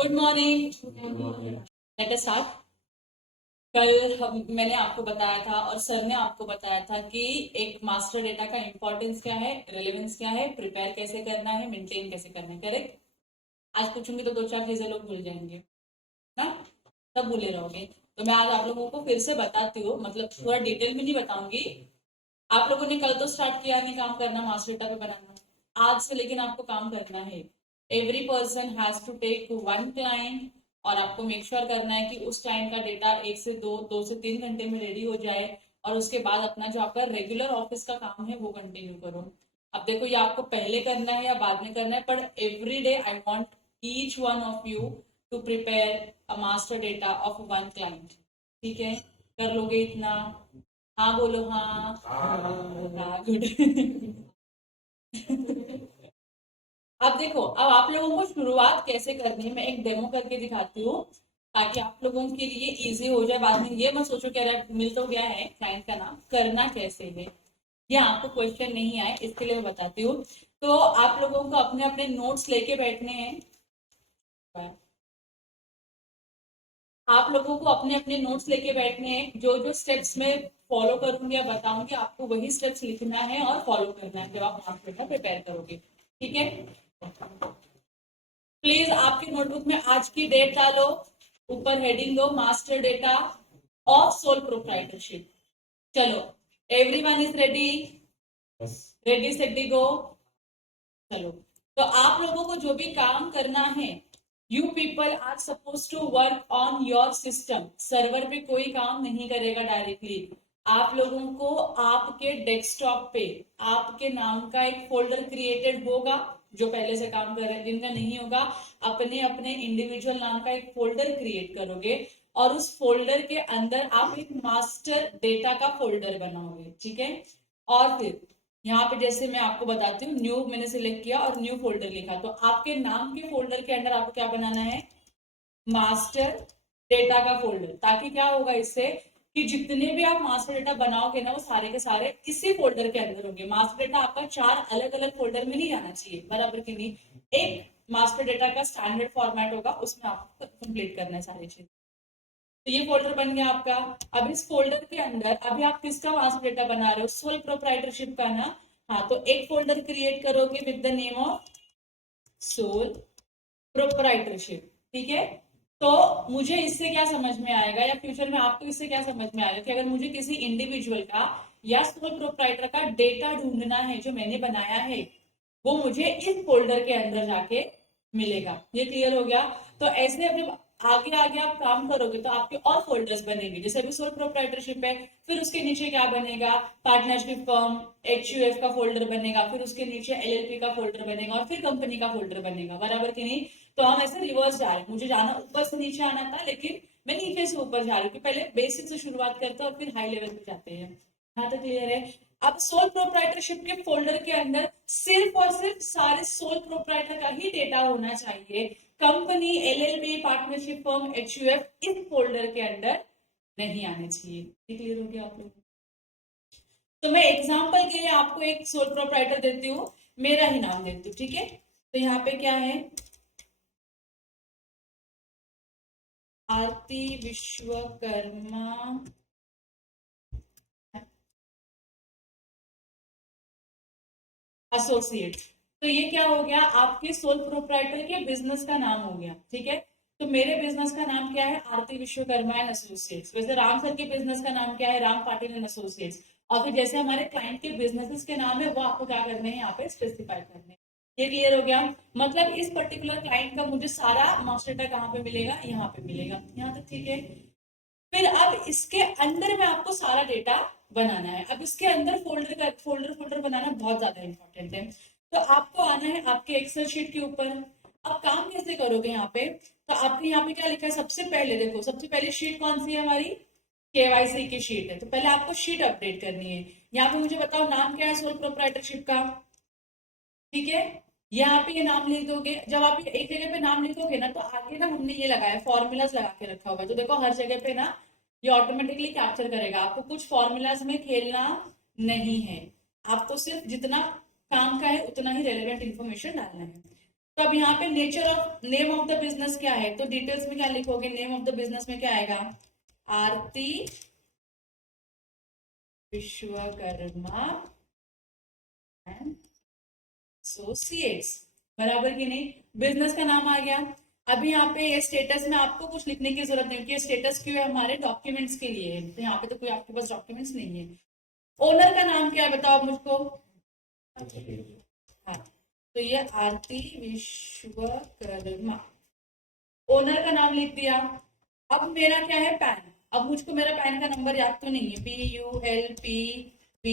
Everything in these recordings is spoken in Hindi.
Good morning. Let us start. मैंने आपको बताया था और सर ने आपको बताया था कि एक मास्टर डेटा का इंपॉर्टेंस क्या है, रेलेवेंस क्या है, प्रिपेयर कैसे करना है, मेंटेन कैसे करना है। करेक्ट। आज पूछूंगी तो दो चार चीजें लोग भूल जाएंगे ना, तब भूले रहोगे। तो मैं आज आप लोगों को फिर से बताती हूँ, मतलब थोड़ा डिटेल में नहीं बताऊंगी। आप लोगों ने कल तो स्टार्ट किया नहीं काम करना, मास्टर डेटा पे बनाना। आज से लेकिन आपको काम करना है। Every person has to take one client, और आपको मेक श्योर करना है कि उस क्लाइंट का डेटा 1 से 2, 2 से 3 घंटे में रेडी हो जाए। और उसके बाद अपना जो आपका रेगुलर ऑफिस का काम है वो कंटिन्यू करो। अब देखो, ये आपको पहले करना है या बाद में करना है, पर every day I want each one of you to prepare a master data of one client. ठीक है, कर लोगे इतना? हाँ बोलो, हाँ। हाँ, गुड। अब देखो, अब आप लोगों को शुरुआत कैसे करनी है मैं एक डेमो करके दिखाती हूँ, ताकि आप लोगों के लिए इजी हो जाए। बाद में ये मत सोचो कि अरे मिल तो गया है क्लाइंट का नाम, करना कैसे है ये आपको क्वेश्चन नहीं आए, इसके लिए मैं बताती हूँ। तो आप लोगों को अपने अपने नोट्स लेके बैठने हैं। आप लोगों को अपने अपने नोट्स लेके बैठने हैं। जो जो स्टेप्स मैं फॉलो करूंगी या बताऊंगी, आपको वही स्टेप्स लिखना है और फॉलो करना है जब आप मार्क्स पेपर प्रिपेयर करोगे। ठीक है, प्लीज आपके नोटबुक में आज की डेट डालो, ऊपर हेडिंग दो master data of sole proprietorship. चलो, एवरीवन इज रेडी? रेडी सेडी गो। चलो, तो आप लोगों को जो भी काम करना है, you people are suppose to work on your system. Server पे कोई काम नहीं करेगा डायरेक्टली। आप लोगों को आपके डेस्कटॉप पे आपके नाम का एक फोल्डर क्रिएटेड होगा, जो पहले से काम कर रहे हैं। जिनका नहीं होगा, अपने अपने इंडिविजुअल नाम का एक फोल्डर क्रिएट करोगे, और उस फोल्डर के अंदर आप एक मास्टर डेटा का फोल्डर बनाओगे। ठीक है, और फिर यहाँ पे जैसे मैं आपको बताती हूँ, न्यू मैंने सिलेक्ट किया और न्यू फोल्डर लिखा, तो आपके नाम के फोल्डर के अंदर आपको क्या बनाना है? मास्टर डेटा का फोल्डर। ताकि क्या होगा इससे, कि जितने भी आप मास्टर डेटा बनाओगे ना, वो सारे के सारे इसी फोल्डर के अंदर होंगे। मास्टर डेटा आपका 4 अलग अलग फोल्डर में नहीं जाना चाहिए, बराबर की नहीं। एक मास्टर डेटा का स्टैंडर्ड फॉर्मेट होगा, उसमें आपको कंप्लीट करना है सारी चीज। तो ये फोल्डर बन गया आपका। अब इस फोल्डर के अंदर अभी आप किसका मास्टर डेटा बना रहे हो? सोल प्रोप्राइटरशिप का ना। हाँ, तो एक फोल्डर क्रिएट करोगे with the name of sole proprietorship. ठीक है, तो मुझे इससे क्या समझ में आएगा, या फ्यूचर में आपको इससे क्या समझ में आएगा, कि अगर मुझे किसी इंडिविजुअल का या सोल प्रोप्राइटर का डेटा ढूंढना है जो मैंने बनाया है, वो मुझे इस फोल्डर के अंदर जाके मिलेगा। ये क्लियर हो गया? तो ऐसे अभी आगे आगे आप काम करोगे तो आपके और फोल्डर्स बनेंगे। जैसे अभी सोल प्रोप्राइटरशिप है, फिर उसके नीचे क्या बनेगा? पार्टनरशिप फर्म, HUF का फोल्डर बनेगा, फिर उसके नीचे LLP का फोल्डर बनेगा, और फिर कंपनी का फोल्डर बनेगा, बराबर की नहीं? तो हम ऐसे रिवर्स जा रहे हैं। मुझे जाना ऊपर से नीचे आना था, लेकिन मैं नीचे से ऊपर जा रही हूँ, कि पहले बेसिक से शुरुआत करते हैं और फिर हाई लेवल पे जाते हैं। यहाँ तक क्लियर है? अब सोल प्रोप्राइटरशिप के फोल्डर के अंदर सिर्फ और सिर्फ सारे सोल प्रोप्राइटर का ही डेटा होना चाहिए। Company, LLP, partnership firm, HUF इस फोल्डर के अंदर नहीं आने चाहिए। क्लियर हो गया आप लोग? तो मैं एग्जांपल के लिए आपको एक सोल प्रोप्राइटर देती हूँ, मेरा ही नाम देती हूँ। ठीक है, तो यहाँ पे क्या है? आरती विश्वकर्मा एसोसिएट। तो ये क्या हो गया? आपके सोल प्रोप्राइटर के बिजनेस का नाम हो गया। ठीक है, तो मेरे बिजनेस का नाम क्या है? आरती विश्वकर्मा एंड एसोसिएट्स। वैसे राम सर के बिजनेस का नाम क्या है? Ram Patil and associates. और फिर जैसे हमारे क्लाइंट के बिजनेसेस के नाम है, वो आपको क्या करने हैं यहाँ पे स्पेसिफाई करने हैं। ये क्लियर हो गया? मतलब इस पर्टिकुलर क्लाइंट का मुझे सारा मास्टर डेटा कहाँ पे मिलेगा? यहाँ पे मिलेगा। यहाँ तक ठीक है? फिर अब इसके अंदर में आपको सारा डेटा बनाना है। अब इसके अंदर फोल्डर फोल्डर बनाना बहुत ज्यादा इंपॉर्टेंट है। तो आपको आना है आपके एक्सेल शीट के ऊपर। अब काम कैसे करोगे यहाँ पे? तो आपके यहाँ पे क्या लिखा है? सबसे पहले देखो, सबसे पहले शीट कौन सी है हमारी? KYC की शीट है। तो पहले आपको शीट अपडेट करनी है। यहाँ पे मुझे बताओ नाम क्या है सोल प्रोप्राइटरशिप का? ठीक है, यहाँ पे ये नाम लिख दोगे। जब आप एक जगह पे नाम लिखोगे ना, तो आगे ना हमने ये लगाया, फॉर्मूलाज लगा के रखा होगा। तो देखो हर जगह पे ना ये ऑटोमेटिकली कैप्चर करेगा। आपको कुछ फॉर्मूलाज में खेलना नहीं है, आपको सिर्फ जितना काम का है उतना ही रेलेवेंट इंफॉर्मेशन डालना है। तो अब यहाँ पे नेम ऑफ द बिजनेस क्या है, तो डिटेल्स में क्या लिखोगे, नेम ऑफ द बिजनेस में क्या आएगा, आरती विश्वकर्मा एंड एसोसिएट्स, बराबर की नहीं, बिजनेस का नाम आ गया। अभी यहाँ पे ये स्टेटस में आपको कुछ लिखने की जरूरत नहीं, क्योंकि स्टेटस क्यों है, हमारे डॉक्यूमेंट्स के लिए है, तो यहाँ पे तो कोई आपके पास डॉक्यूमेंट्स नहीं है। ओनर का नाम क्या है बताओ आप मुझको। हाँ, तो ये आरती विश्वकर्मा, ओनर का नाम लिख दिया। अब मेरा क्या है, पैन। अब मुझको मेरा पैन का नंबर याद तो नहीं है, PULPB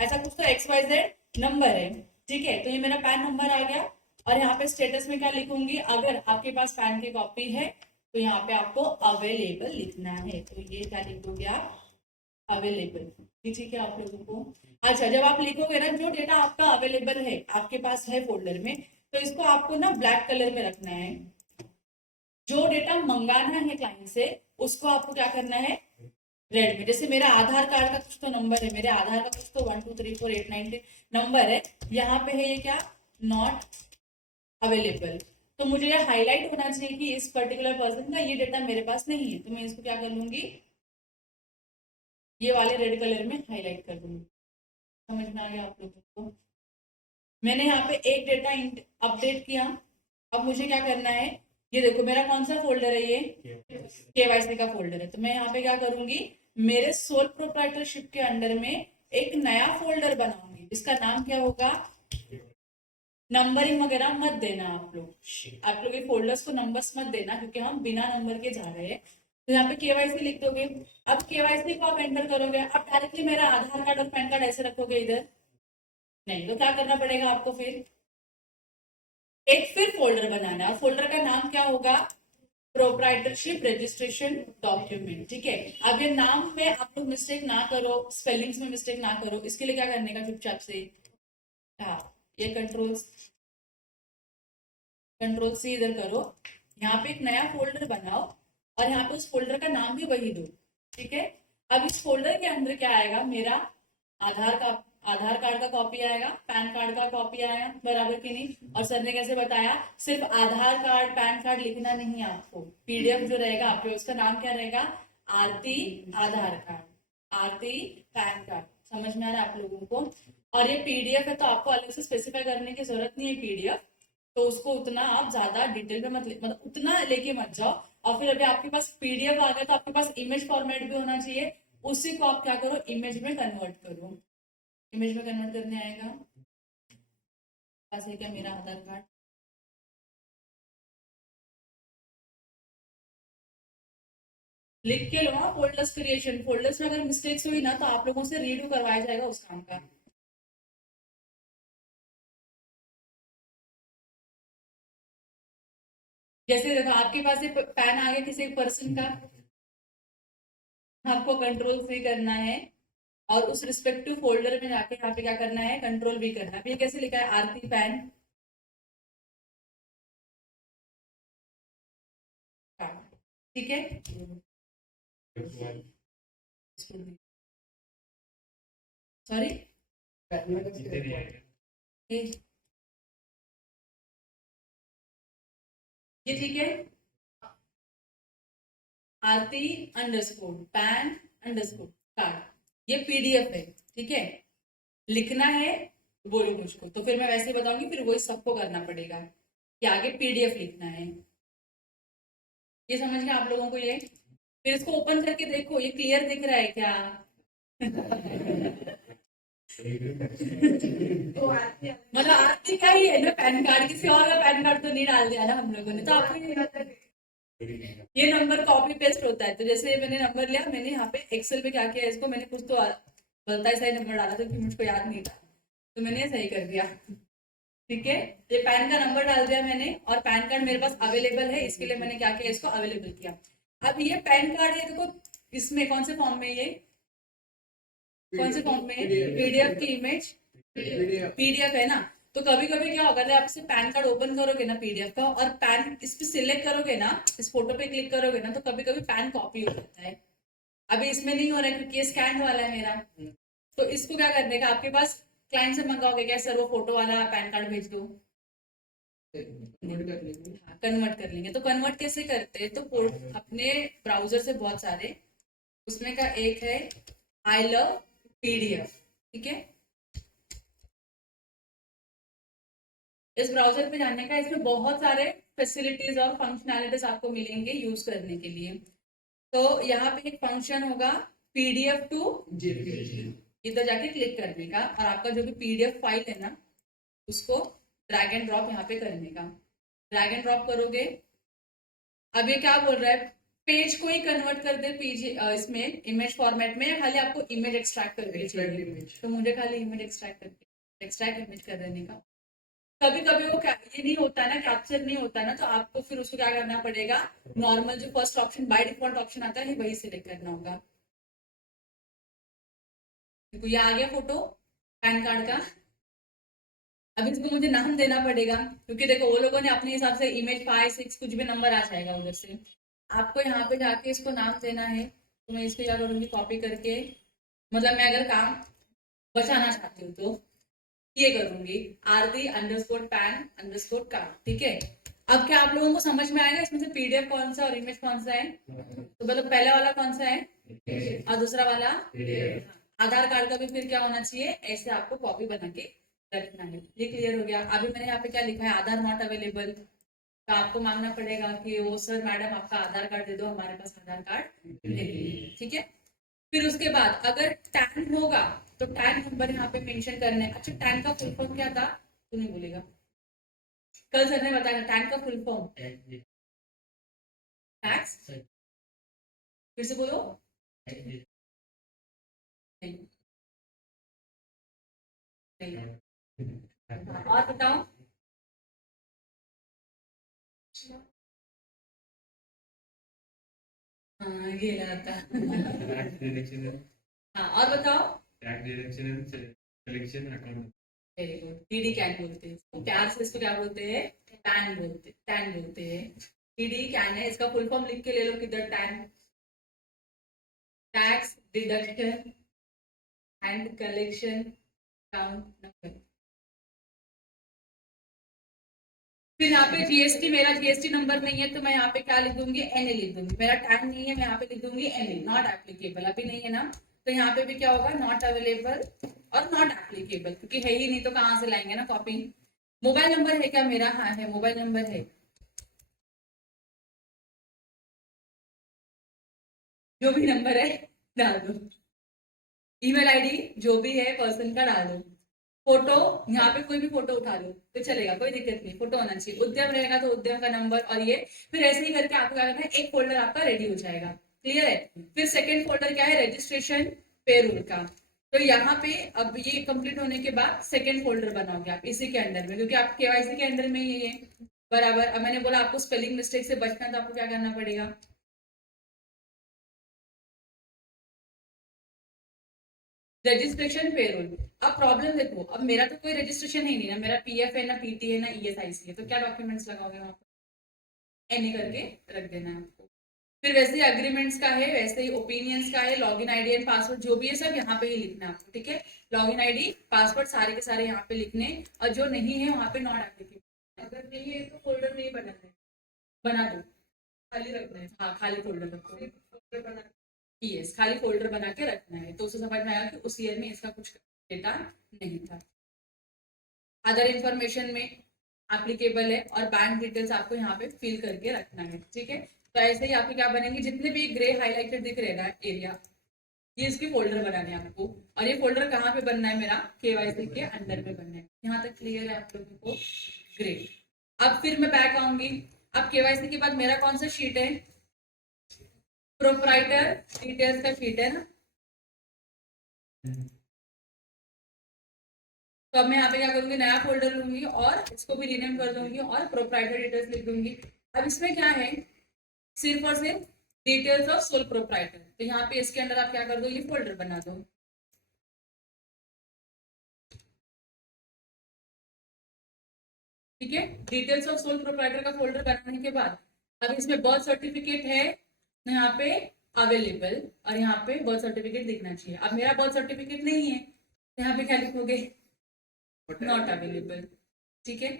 ऐसा कुछ तो XYZ नंबर है, ठीक है। तो ये मेरा पैन नंबर आ गया। और यहाँ पे स्टेटस में क्या लिखूंगी, अगर आपके पास पैन की कॉपी है तो यहाँ पे आपको अवेलेबल लिखना है, तो ये क्या लिखोगे आप, अवेलेबल, ठीक है आप लोगों को। अच्छा, जब आप लिखोगे ना, जो डेटा आपका अवेलेबल है, आपके पास है फोल्डर में, तो इसको आपको ना ब्लैक कलर में रखना है। जो डेटा मंगाना है क्लाइंट से, उसको आपको क्या करना है, रेड में। जैसे मेरा आधार कार्ड का कुछ तो नंबर है, मेरे आधार का कुछ तो 1234890 नंबर है, यहाँ पे है ये क्या, नॉट अवेलेबल। तो मुझे ये हाईलाइट होना चाहिए कि इस पर्टिकुलर पर्सन का ये डेटा मेरे पास नहीं है, तो मैं इसको क्या कर लूंगी, ये वाले रेड कलर में हाईलाइट कर दूंगी। समझ में आ गया आप लोगों को। मैंने यहाँ पे एक डेटा अपडेट किया। अब मुझे क्या करना है, ये देखो मेरा कौन सा फोल्डर है, ये KYC का फोल्डर है। तो मैं यहाँ पे क्या करूंगी, मेरे सोल प्रोप्राइटरशिप के अंडर में एक नया फोल्डर बनाऊंगी, जिसका नाम क्या होगा, नंबरिंग वगैरह मत देना आप लोग ये फोल्डर्स को नंबर्स मत देना, क्योंकि हम बिना नंबर के जा रहे हैं। तो यहाँ पे KYC लिख दोगे। अब KYC को आप एंटर करोगे, अब डायरेक्टली मेरा आधार कार्ड और पैन कार्ड ऐसे रखोगे इधर, नहीं, तो क्या करना पड़ेगा आपको, फिर फोल्डर बनाना है। फोल्डर का नाम क्या होगा, प्रोप्राइटरशिप रजिस्ट्रेशन डॉक्यूमेंट, ठीक है। अब ये नाम में आप लोग मिस्टेक ना करो, स्पेलिंग्स में मिस्टेक ना करो, इसके लिए क्या करने का, चुपचाप से, हाँ, ये कंट्रोल C इधर करो, यहाँ पे एक नया फोल्डर बनाओ, और यहाँ पे उस फोल्डर का नाम भी वही दो, ठीक है। अब इस फोल्डर के अंदर क्या आएगा, मेरा आधार कार्ड का कॉपी आएगा, पैन कार्ड का कॉपी आएगा, बराबर की नहीं। और सर ने कैसे बताया, सिर्फ आधार कार्ड पैन कार्ड लिखना नहीं है आपको, PDF जो रहेगा आपके, उसका नाम क्या रहेगा, आरती आधार कार्ड, आरती पैन कार्ड। समझ में आ रहा है आप लोगों को। और ये PDF है, तो आपको अलग से स्पेसिफाई करने की जरूरत नहीं है PDF, तो उसको उतना आप ज्यादा डिटेल में मतलब उतना लेके मत जाओ। और फिर अभी आपके पास PDF आ गया, तो आपके पास इमेज फॉर्मेट भी होना चाहिए, उसी को आप क्या करो, इमेज में कन्वर्ट करो। इमेज में कन्वर्ट करने आएगा, पास है क्या मेरा आधार कार्ड, लिख के लो। हाँ, फोल्डर्स क्रिएशन, फोल्डर्स में अगर मिस्टेक्स हुई ना, तो आप लोगों से रीडू करवाया जाएगा उस काम का। जैसे देखो आपके पास ये पैन आ गया किसी पर्सन का, आपको कंट्रोल C करना है, और उस रिस्पेक्टिव फोल्डर में जाके यहाँ पे क्या करना है, कंट्रोल V करना है। ये कैसे लिखा है, आरती पैन कार्ड, ठीक है। सॉरी, ये ठीक है, आरती अंडरस्कोर पैन अंडरस्कोर कार्ड, ये PDF है, ठीक है। लिखना है बोलो मुझको, तो फिर मैं वैसे बताऊंगी, फिर वही सबको करना पड़ेगा कि आगे PDF लिखना है। ये समझ गए आप लोगों को ये। फिर इसको ओपन करके देखो, ये क्लियर दिख रहा है क्या। मतलब आरती का ही है ना पैन कार्ड, किसी और का पैन कार्ड तो नहीं डाल दिया ना हम लोगों ने, तो आपको ये नंबर कॉपी पेस्ट होता है। तो जैसे मैंने नंबर लिया, मैंने यहाँ पे एक्सेल में क्या किया, इसको मैंने कुछ तो गलता ही सही नंबर डाला था, क्योंकि मुझको याद नहीं था, तो मैंने सही कर दिया, ठीक है। ये पैन का नंबर डाल दिया मैंने, और पैन कार्ड मेरे पास अवेलेबल है, इसके लिए मैंने क्या किया, इसको अवेलेबल किया। अब ये पैन कार्ड है, देखो इसमें कौन से फॉर्म में, ये कौन से फॉर्म में, PDF की इमेज, PDF है ना। तो कभी कभी क्या होगा, आप इसे पैन कार्ड ओपन करोगे ना PDF का, और पैन इस पे सिलेक्ट करोगे ना, इस फोटो पे क्लिक करोगे ना, तो कभी कभी पैन कॉपी हो जाता है। अभी इसमें नहीं हो रहा है, क्योंकि ये स्कैन वाला है मेरा। तो इसको क्या करने का, आपके पास क्लाइंट से मंगाओगे क्या, सर वो फोटो वाला पैन कार्ड भेज दो, हाँ कन्वर्ट कर लेंगे। तो कन्वर्ट कैसे करते हैं, तो अपने ब्राउजर से बहुत सारे, उसमें का एक है आई लव पीडीएफ, ठीक है। इस ब्राउजर पे जाने का, इसमें बहुत सारे फैसिलिटीज और फंक्शनैलिटीज आपको मिलेंगे यूज करने के लिए। तो यहाँ पे एक फंक्शन होगा पीडीएफ टू जेपीजी, इधर जाके क्लिक करने का और आपका जो भी पीडीएफ फाइल है ना उसको ड्रैग एंड ड्रॉप यहाँ पे करने का। ड्रैग एंड ड्रॉप करोगे, अब ये क्या बोल रहा है, पेज को ही कन्वर्ट कर दे पीजी इसमें इमेज फॉर्मेट में, खाली आपको इमेज एक्सट्रैक्ट करके चाहिए, तो मुझे खाली इमेज एक्सट्रैक्ट इमेज कर देने का। कभी कभी वो ये नहीं होता ना, कैप्चर नहीं होता ना, तो आपको फिर उसको क्या करना पड़ेगा, नॉर्मल जो first option by default option आता है वही सिलेक्ट करना होगा। देखो ये आ गया फोटो पैन कार्ड का। अब इसको मुझे नाम देना पड़ेगा, क्योंकि देखो वो लोगों ने अपने हिसाब से इमेज 5 6 कुछ भी नंबर आ जाएगा उधर से। आपको यहाँ पे जाके इसको नाम देना है, तो मैं इसको क्या करूंगी, कॉपी करके, मतलब मैं अगर काम बचाना चाहती हूँ तो ये करूंगी आरती अंडरस्कोर पैन अंडरस्कोर कार्ड, ठीक है। अब क्या आप लोगों को समझ में आएगा इसमें से पीडीएफ कौन सा और इमेज कौन सा है, तो मतलब पहला वाला कौन सा है और दूसरा वाला आधार कार्ड का भी फिर क्या होना चाहिए, ऐसे आपको कॉपी बना के रखना है। ये क्लियर हो गया। अभी मैंने यहाँ पे क्या लिखा है, आधार नॉट अवेलेबल, तो आपको मांगना पड़ेगा कि वो सर मैडम आपका आधार कार्ड दे दो, हमारे पास आधार कार्ड नहीं है, ठीक है। फिर उसके बाद अगर टैन होगा तो टैन नंबर यहाँ पे मेंशन करने। अच्छा टैन का फुल फॉर्म क्या था, तू नहीं बोलेगा, कल सर ने बताया टैन का फुल फॉर्म टैक्स, फिर से बोलो, नहीं नहीं, और बताओ, हाँ ये लगा था। हाँ और बताओ, वेरी गुड, टीडी कैन बोलते हैं इसको, प्यार से इसको क्या बोलते हैं, टैन बोलते हैं। टीडी कैन है, इसका फुल फॉर्म लिख के ले लो किधर, tan, tax deduction and collection count number. फिर यहाँ पे जीएसटी, मेरा जीएसटी नंबर नहीं है तो मैं यहाँ पे क्या लिख दूंगी, एनए लिख दूंगी। मेरा टैन नहीं है, मैं यहाँ पे लिख दूंगी एनए, नॉट एप्लीकेबल, अभी नहीं है ना, तो यहाँ पे भी क्या होगा, नॉट अवेलेबल और नॉट एप्लीकेबल, क्योंकि है ही नहीं तो कहाँ से लाएंगे ना कॉपी। मोबाइल नंबर है क्या मेरा, हाँ है, मोबाइल नंबर है, जो भी नंबर है डाल दो, ईमेल आईडी जो भी है पर्सन का डाल दो, फोटो यहाँ पे कोई भी फोटो उठा लो तो चलेगा, कोई दिक्कत नहीं, फोटो होना चाहिए, उद्यम रहेगा तो उद्यम का नंबर और ये, फिर ऐसे ही करके आपको क्या करना है, एक फोल्डर आपका रेडी हो जाएगा, क्लियर है। फिर सेकेंड फोल्डर क्या है, रजिस्ट्रेशन पेरोल का, तो यहाँ पे अब ये कंप्लीट होने के बाद सेकेंड फोल्डर बनाओगे आप इसी के अंडर में, क्योंकि आप केवाईसी के अंडर में ही है बराबर। अब मैंने बोला आपको स्पेलिंग मिस्टेक से बचना है तो आपको क्या करना पड़ेगा, रजिस्ट्रेशन पेरोल। अब प्रॉब्लम देखो, अब मेरा तो कोई रजिस्ट्रेशन ही नहीं ना, मेरा पीएफ है ना पीटी है ना ईएसआईसी है, तो क्या डॉक्यूमेंट्स लगाओगे वहां पर, एनी करके रख देना है आपको। फिर वैसे ही अग्रीमेंट्स का है, वैसे ही ओपिनियंस का है, लॉगिन आईडी एंड पासवर्ड जो भी है सब यहाँ पे ही लिखना है आपको, ठीक है। लॉगिन आईडी पासवर्ड सारे के सारे यहाँ पे लिखने, और जो नहीं है वहां पे नॉट एप्लीकेबल, अगर नहीं है तो फोल्डर नहीं बनाना है, बना दो, खाली रखना है, हाँ खाली फोल्डर रखो, यस खाली फोल्डर बना के रखना है, तो उसे समझ में आया कि उस ईयर में इसका कुछ डेटा नहीं था। अदर इंफॉर्मेशन में एप्लीकेबल है, और बैंक डिटेल्स आपको यहाँ पे फिल करके रखना है, ठीक है। तो ऐसे ही आपके क्या बनेंगे, जितने भी ग्रे हाईलाइटेड दिख रहे ना एरिया, ये इसके फोल्डर बनाने हैं आपको, और ये फोल्डर कहाँ पे बनना है, मेरा केवाईसी के अंडर में बनना है। यहाँ तक क्लियर है आप लोगों को, ग्रेट। अब फिर मैं बैक आऊंगी, अब केवाईसी के बाद मेरा कौन सा शीट है, प्रोप्राइटर डिटेल्स का शीट है ना, तो अब मैं यहाँ पे क्या करूंगी, नया फोल्डर लूंगी और इसको भी रीनेम कर दूंगी और प्रोप्राइटर डिटेल्स लिख दूंगी। अब इसमें क्या है, सिर्फ और सिर्फ डिटेल्स ऑफ सोल प्रोप्राइटर, तो यहाँ पे इसके अंदर आप क्या कर दो, ये फोल्डर बना दो, ठीक है। डिटेल्स ऑफ सोल प्रोप्राइटर का फोल्डर बनाने के बाद अब इसमें बर्थ सर्टिफिकेट है यहाँ पे अवेलेबल, और यहाँ पे बर्थ सर्टिफिकेट दिखना चाहिए। अब मेरा बर्थ सर्टिफिकेट नहीं है, यहाँ पे क्या लिखोगे, नॉट अवेलेबल, ठीक है।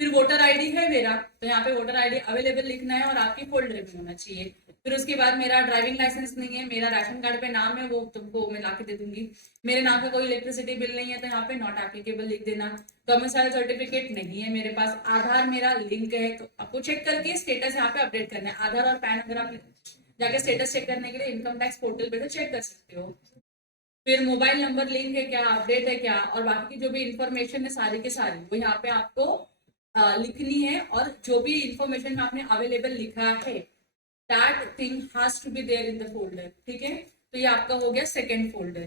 फिर वोटर आईडी है मेरा, तो यहाँ पे वोटर आईडी अवेलेबल लिखना है और आपकी फोल्डर में होना चाहिए। फिर उसके बाद मेरा ड्राइविंग लाइसेंस नहीं है, मेरा राशन कार्ड पे नाम है, वो तुमको मैं ला के दे दूंगी। मेरे नाम का कोई इलेक्ट्रिसिटी बिल नहीं है, तो यहाँ पे नॉट एप्लीकेबल लिख देना। डोमिसाइल सर्टिफिकेट नहीं है मेरे पास। आधार मेरा लिंक है, तो आपको चेक करके स्टेटस यहाँ पे अपडेट करना है। आधार और पैन अगर आप जाके स्टेटस चेक करने के लिए इनकम टैक्स पोर्टल पे तो चेक कर सकते हो। फिर मोबाइल नंबर लिंक है क्या, अपडेट है क्या, और बाकी की जो भी इंफॉर्मेशन है सारी के सारी वो यहाँ पे आपको लिखनी है। और जो भी इंफॉर्मेशन आपने अवेलेबल लिखा है that thing has to be there in the folder, ठीक है। तो ये आपका हो गया सेकेंड फोल्डर।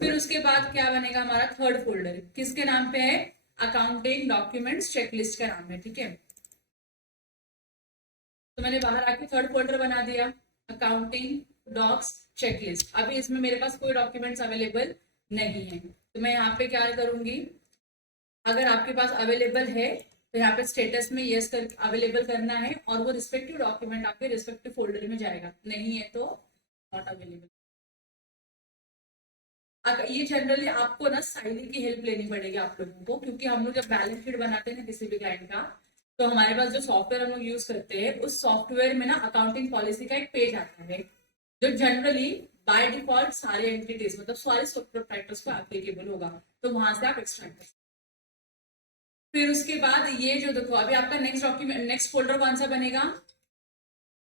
फिर उसके बाद क्या बनेगा हमारा थर्ड फोल्डर, किसके नाम पे है, अकाउंटिंग डॉक्यूमेंट्स चेकलिस्ट का नाम है, ठीक है। तो मैंने बाहर आके थर्ड फोल्डर बना दिया, अकाउंटिंग डॉक्स चेकलिस्ट। अभी इसमें मेरे पास कोई डॉक्यूमेंट्स अवेलेबल नहीं है, तो मैं यहाँ पे क्या करूंगी, अगर आपके पास अवेलेबल है तो यहाँ पे स्टेटस में यस कर अवेलेबल करना है, और वो रिस्पेक्टिव डॉक्यूमेंट आपके रिस्पेक्टिव फोल्डर में जाएगा। नहीं है तो नॉट अवेलेबल। ये जनरली आपको ना साइली की हेल्प लेनी पड़ेगी आप लोगों को, क्योंकि हम लोग जब बैलेंस शीट बनाते हैं ना किसी भी क्लाइंट का, तो हमारे पास जो सॉफ्टवेयर हम लोग यूज करते हैं उस सॉफ्टवेयर में ना अकाउंटिंग पॉलिसी का एक पेज आता है, जो जनरली बाय डिफॉल्ट सारे एंटिटीज मतलब सारे प्रोप्राइटर्स को एप्लीकेबल होगा, तो वहां से आप एक्सट्रैक्ट कर। फिर उसके बाद ये जो देखो अभी आपका नेक्स्ट डॉक्यूमेंट नेक्स्ट फोल्डर कौन सा बनेगा,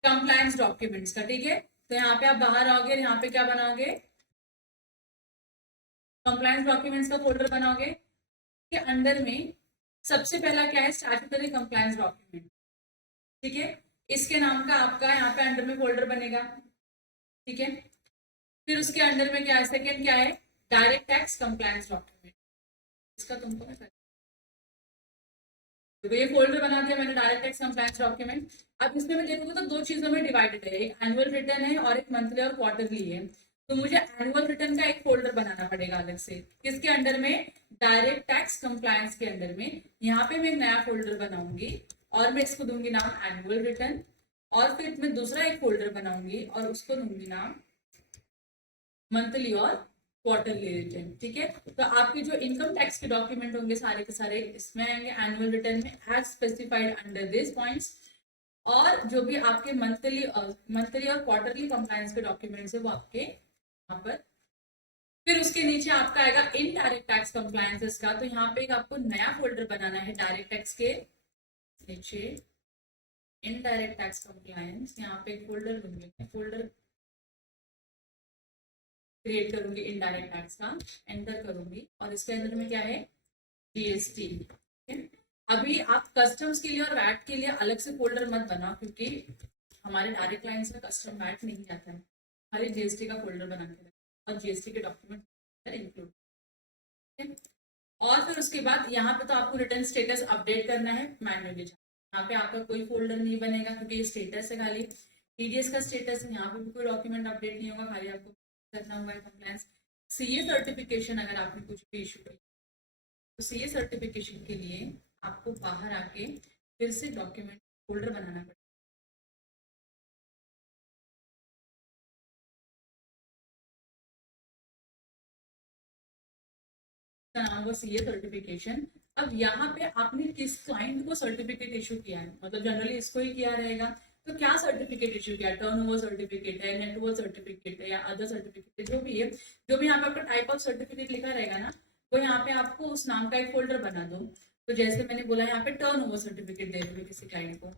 कंप्लायंस डॉक्यूमेंट्स का, ठीक है। तो यहाँ पे आप बाहर आओगे, यहाँ पे क्या बनाओगे, कंप्लायंस डॉक्यूमेंट्स का फोल्डर बनाओगे। के अंदर में सबसे पहला क्या है, स्टैट्यूटरी कंप्लायंस डॉक्यूमेंट, ठीक है। इसके नाम का आपका यहाँ पे अंडर में फोल्डर बनेगा, ठीक है। फिर उसके अंडर में क्या है, सेकेंड क्या है, डायरेक्ट टैक्स कंप्लायंस डॉक्यूमेंट। इसका तुमको मैं तो ये फोल्डर बना दिया मैंने, डायरेक्ट टैक्स कंप्लायंस डॉक्यूमेंट। अब इसमें मैं देखूंगा तो दो चीजों में डिवाइडेड है, एक एनुअल रिटर्न है और एक मंथली और क्वार्टरली है। तो मुझे एनुअल रिटर्न का एक फोल्डर बनाना पड़ेगा अलग से, किसके अंडर में, डायरेक्ट टैक्स कंप्लायंस के अंडर में। यहाँ पे मैं एक नया फोल्डर बनाऊंगी और मैं इसको दूंगी नाम एनुअल रिटर्न, और फिर मैं दूसरा एक फोल्डर बनाऊंगी और उसको दूंगी नाम मंथली और क्वार्टरली रिटर्न, ठीक है। तो आपके जो इनकम टैक्स के डॉक्यूमेंट होंगे सारे के सारे इसमें आएंगे एनुअल रिटर्न में as specified under this points, और जो भी आपके मंथली और क्वार्टरली कंप्लायंस के डॉक्यूमेंट्स है वो आपके यहाँ पर। फिर उसके नीचे आपका आएगा इनडायरेक्ट टैक्स कंप्लायंसेस का, तो यहाँ पे एक आपको नया फोल्डर बनाना है डायरेक्ट टैक्स के नीचे, इनडायरेक्ट टैक्स कंप्लायंस। यहाँ पे एक फोल्डर दूंगी, फोल्डर क्रिएट करूंगी इनडायरेक्ट टैक्स का, एंटर करूंगी, और इसके अंदर में क्या है, जीएसटी। अभी आप कस्टम्स के लिए और वैट के लिए अलग से फोल्डर मत बनाओ, क्योंकि हमारे डायरेक्ट क्लाइंट्स में कस्टम वैट नहीं आता है, खाली जीएसटी का फोल्डर बना के और जीएसटी के डॉक्यूमेंट इंक्लूड। और फिर उसके बाद यहाँ पे तो आपको रिटर्न स्टेटस अपडेट करना है मैन्युअली। यहाँ पे आपका कोई फोल्डर नहीं बनेगा क्योंकि ये स्टेटस है, खाली टीडीएस का स्टेटस है, यहाँ पे भी कोई डॉक्यूमेंट अपडेट नहीं होगा, खाली आपको करना हुआ है कंप्लायंस। सीए सर्टिफिकेशन अगर आपने कुछ भी इशू किया तो सीए सर्टिफिकेशन के लिए आपको बाहर आके फिर से डॉक्यूमेंट फोल्डर बनाना पड़ेगा। नाम वो सीए सर्टिफिकेशन। अब यहाँ पे आपने किस क्लाइंट को सर्टिफिकेट इशू किया है, मतलब जनरली इसको ही किया रहेगा, तो क्या सर्टिफिकेट इशू किया, टर्नओवर सर्टिफिकेट है, नेटवर्क सर्टिफिकेट है, या अदर सर्टिफिकेट जो भी है, जो भी यहाँ पे आपका टाइप ऑफ सर्टिफिकेट लिखा रहेगा ना, तो यहाँ पे आपको उस नाम का एक फोल्डर बना दो। तो जैसे मैंने बोला यहाँ पे टर्नओवर सर्टिफिकेट दे दोगे किसी क्लाइंट को,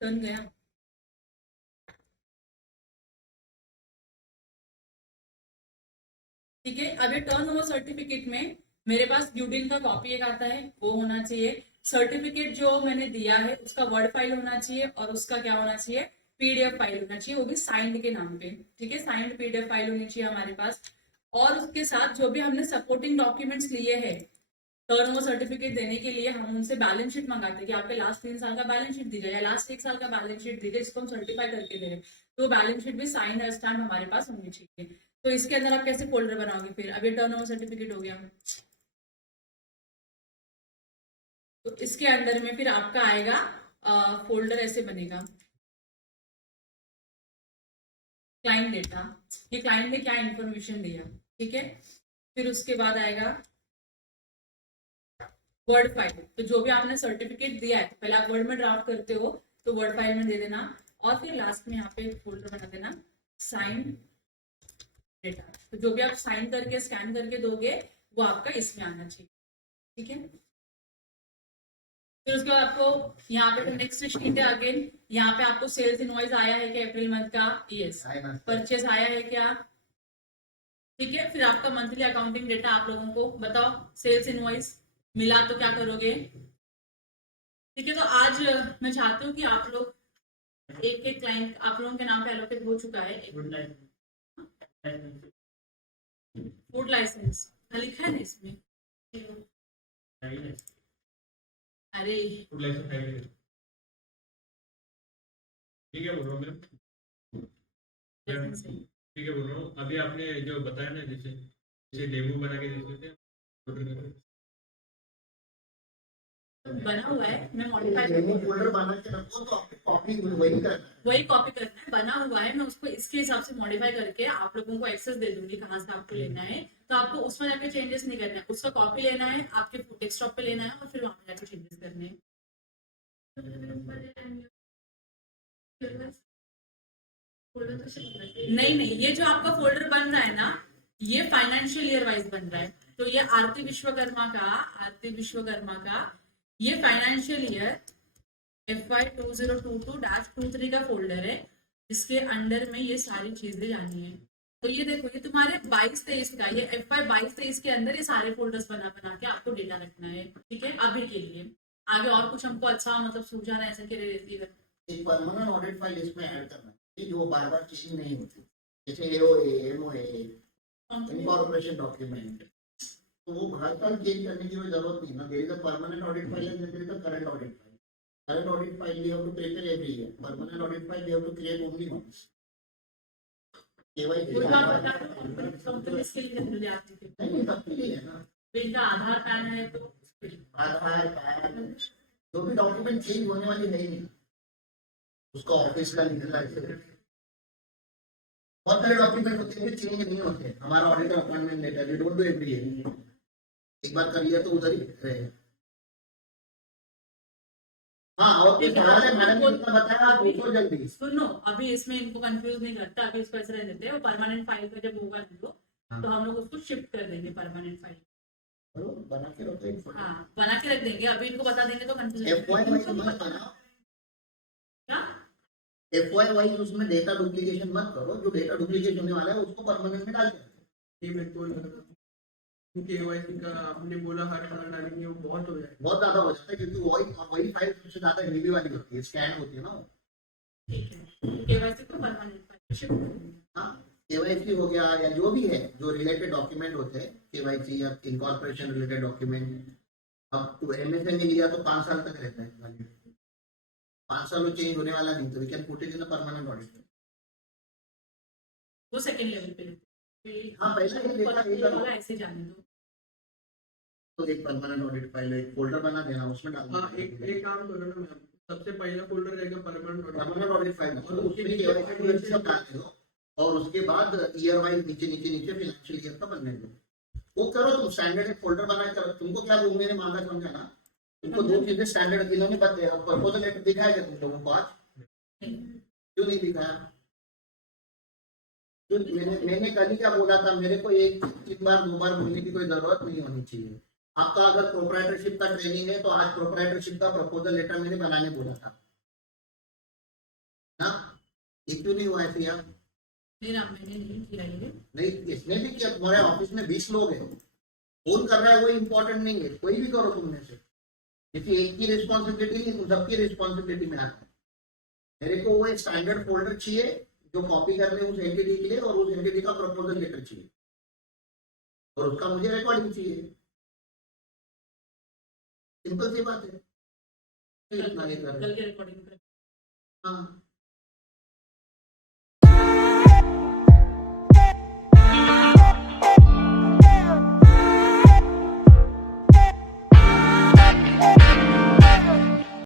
टर्न गया, ठीक है। अब ये टर्नओवर सर्टिफिकेट में मेरे पास ड्यू डेट का कॉपी एक आता है, वो होना चाहिए। सर्टिफिकेट जो मैंने दिया है उसका वर्ड फाइल होना चाहिए, और उसका क्या होना चाहिए, पीडीएफ फाइल होना चाहिए, वो भी साइंड के नाम पे, ठीक है। साइंड पीडीएफ फाइल होनी चाहिए हमारे पास। और उसके साथ जो भी हमने सपोर्टिंग डॉक्यूमेंट्स लिए हैं टर्नओवर सर्टिफिकेट देने के लिए, हम उनसे बैलेंस शीट मंगाते हैं कि आपके लास्ट 3 साल का बैलेंस शीट दीजिए या लास्ट 1 साल का बैलेंस शीट दीजिए, जिसको हम सर्टिफाई करके दे रहे हैं। तो बैलेंस शीट भी साइन और स्टैम्प हमारे पास होनी चाहिए। तो इसके अंदर आप कैसे फोल्डर बनाओगे, फिर अब ये टर्नओवर सर्टिफिकेट हो गया, तो इसके अंदर में फिर आपका आएगा फोल्डर ऐसे बनेगा, क्लाइंट डेटा, ये क्लाइंट ने क्या इंफॉर्मेशन दिया, ठीक है। फिर उसके बाद आएगा वर्ड फाइल, तो जो भी आपने सर्टिफिकेट दिया है तो पहले आप वर्ड में ड्राफ्ट करते हो तो वर्ड फाइल में दे देना, और फिर लास्ट में यहाँ पे फोल्डर बना देना साइन डेटा। तो जो भी आप साइन करके स्कैन करके दोगे वो आपका इसमें आना चाहिए, ठीक है। फिर उसके बाद आपको यहाँ पे नेक्स्ट शीट है अगेन, यहाँ पे आपको सेल्स इनवॉइस आया है क्या अप्रैल मंथ का, यस। परचेस आया है क्या, ठीक है। फिर आपका मंथली अकाउंटिंग डेटा आप लोगों को बताओ, सेल्स इनवॉइस मिला तो क्या करोगे, ठीक है। तो आज मैं चाहती हूँ कि आप लोग एक एक क्लाइंट आप लोगों के नाम पे एलोकेट हो चुका है। फूड लाइसेंस लिखा है ना इसमें, अरे फूड लाइसेंस है नहीं। ठीक है बोल रहा हूँ मैं, ठीक है बोल रहा हूँ। अभी आपने जो बताया ना, जैसे डेमो बना के देते थे, बना हुआ है, मैं मॉडिफाई फोल्डर बना के रखो तो आपको कॉपी वही करना है, वही कॉपी करना है, बना हुआ है। मैं उसको इसके हिसाब से मॉडिफाई करके आप लोगों को एक्सेस दे दूंगी कहाँ से आपको लेना है, तो आपको उसमें जाके चेंजेस नहीं करना है, उसका कॉपी लेना है, आपके डेस्कटॉप पे लेना है और फिर वहां पे जाके चेंजेस करने हैं। नहीं नहीं, ये जो आपका फोल्डर बन रहा है ना, ये फाइनेंशियल ईयर वाइज बन रहा है। तो ये आरती विश्वकर्मा का ये फाइनेंशियल ईयर FY 2022-23 का फोल्डर है, इसके अंडर में ये सारी चीजें जानी है। तो ये देखो, ये तुम्हारे 22-23 का, ये FY 22-23 के अंदर ये सारे फोल्डर्स बना बना के आपको डेटा रखना है, ठीक है। अभी के लिए आगे और कुछ हमको अच्छा मतलब सूझा ना ऐसे के एक परमानेंट ऑडिट फाइल इसमें ऐड करना है जो बार बार चेंज नहीं होती, जैसे AOA, MOA, इनकॉर्पोरेशन डॉक्यूमेंट, तो वो हर साल चेंज करने की कोई जरूरत नहीं ना। There is a permanent audit file and there is a current audit file. Current audit file we have to prepare every year, permanent audit file we have to create only once. KYC नहीं सबके लिए है ना, इनका आधार पैन है तो आधार पैन जो भी डॉक्यूमेंट चेंज होने वाली है ही नहीं, उसका ऑफिस का निकलना है। बहुत सारे डॉक्यूमेंट होते हैं चेंज नहीं होते। हमारा auditor appointment letter we don't do every year, एक बार कर लिया तो उधर ही रहे। हाँ, और फिर मैडम को बताया आप उसको जल्दी सुनो, अभी इसमें इनको कंफ्यूज नहीं करता, अभी इसको ऐसे रहने देते हैं। परमानेंट फाइल का जब होगा हम लोग तो हम लोग उसको शिफ्ट कर देंगे परमानेंट फाइल, बना के रखते हैं। हाँ बना के रख देंगे, अभी इनको बता देंगे तो कंफ्यूज क्या। FY वाइज उसमें डेटा डुप्लीकेशन मत करो, जो डेटा डुप्लीकेशन होने वाला है उसको परमानेंट में डाल के बिल्कुल। KYC का आपने बोला हर साल डालेंगे, वो बहुत हो जाए, बहुत ज्यादा हो जाता है क्योंकि वही फाइल सबसे ज्यादा हेवी वाली होती है, स्कैन होती है ना। ठीक है, केवाईसी को परमानेंट फाइल शिफ्ट कर देंगे। हाँ, KYC हो गया या जो भी है जो रिलेटेड डॉक्यूमेंट होते हैं, KYC या इनकॉर्पोरेशन रिलेटेड डॉक्यूमेंट। अब तो MSME लिया तो 5 साल तक रहता है, 5 साल में चेंज होने वाला नहीं, तो we can put it in a permanent audit. वो सेकंड लेवल पे हाँ, पहले ही डेटा वाला ऐसे जाने दो, तो एक परमानेंट ऑडिट फाइल एक फोल्डर बना देना, उसमें डाल हाँ एक काम करो ना मैम, सबसे पहला फोल्डर रहेगा परमानेंट ऑडिट फाइल, उसमें KYC सब डाल दो और उसके बाद ईयर वाइज नीचे नीचे नीचे फाइनेंशियल ईयर का बनने दो। वो करो तुम, स्टैंडर्ड एक फोल्डर बना कर। तुमको क्या रूम ने मांगा समझा ना, तुमको 2 चीजें स्टैंडर्ड इन्होंने बताया, प्रपोजल लेटर दिखाया क्या तुम लोगों को आज, क्यों नहीं दिखाया? तो मैंने कल ही क्या बोला था, मेरे को एक 3 बार 2 बार बोलने की कोई जरूरत नहीं होनी चाहिए। आपका अगर प्रोप्राइटरशिप का ट्रेनिंग है तो आज प्रोप्राइटरशिप का प्रपोजल लेटर मैंने बनाने बोला था ना, ये क्यों नहीं हुआ ऐसे यार? मैंने नहीं किया ये, नहीं इसने भी किया। तुम्हारे ऑफिस में 20 लोग हैं, कौन कर रहा है वो इम्पोर्टेंट नहीं है, कोई भी करो तुम में से, किसी एक की रिस्पॉन्सिबिलिटी नहीं, तुम सबकी रिस्पॉन्सिबिलिटी में आता है। मेरे को वो एक स्टैंडर्ड फोल्डर चाहिए जो कॉपी करने उस एंटिटी के लिए, और उस एंटिटी का प्रपोजल लेटर चाहिए और उसका मुझे रिकॉर्डिंग चाहिए। सिंपल सी बात है। कल के रिकॉर्डिंग हाँ,